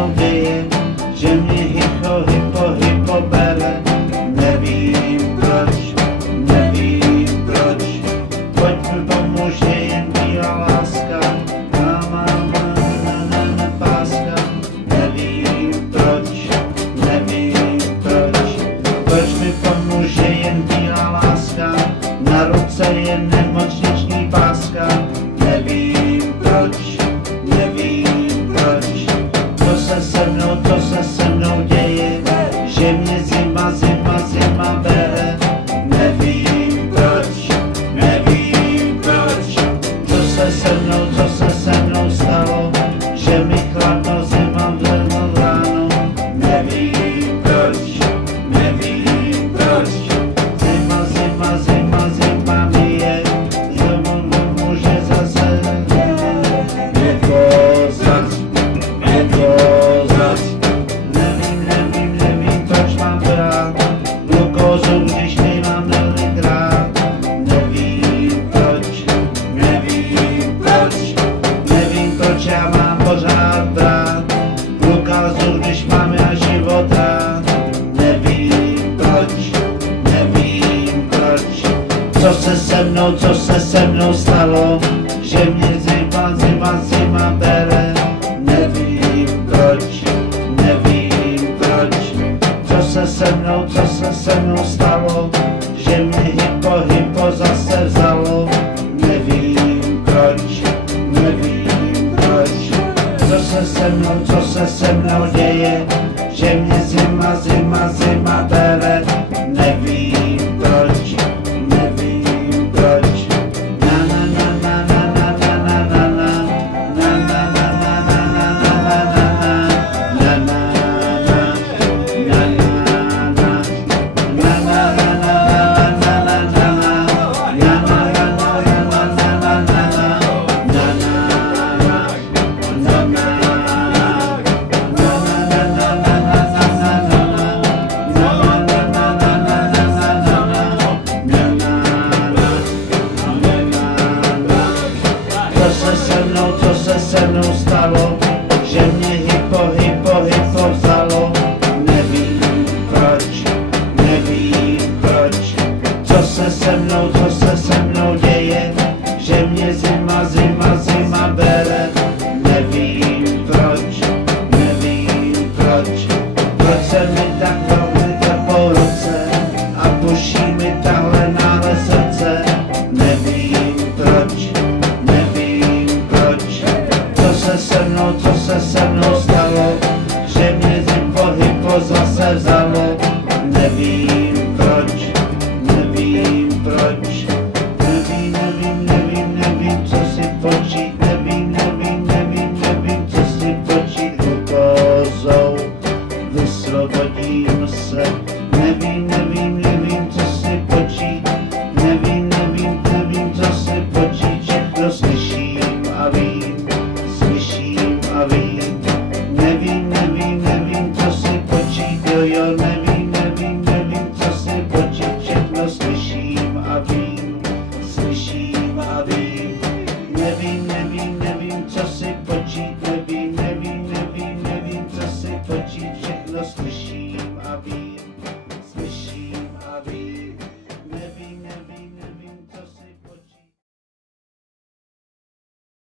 mnou děje, že mě hypo bere. Nevím proč, pojď mi pomůže jen bílá láska, páska. Nevím proč, proč mi pomůže jen bílá láska, na ruce je nemocniční páska. Nevím proč, co se se mnou děje, že mě zima bere. Nevím proč, co se se mnou stalo, že mi chladno zima vrhlo ráno. Nevím proč, zima mi je, může zase nekozat. Nevím, proč mám brát glukózu, když nemám miligrát. Nevím proč já mám pořád brát glukózu, když mám já život rád. Nevím proč, co se se mnou stalo, že mě zima bere. Nevím proč, co se se mnou stalo, že mě hypo zase vzalo. Nevím proč, co se se mnou děje, že mě zima bere. Nevím proč, co se se mnou stalo, že mě hypo vzalo. Nevím proč, co se se mnou děje, že mě zima bere. Nevím proč,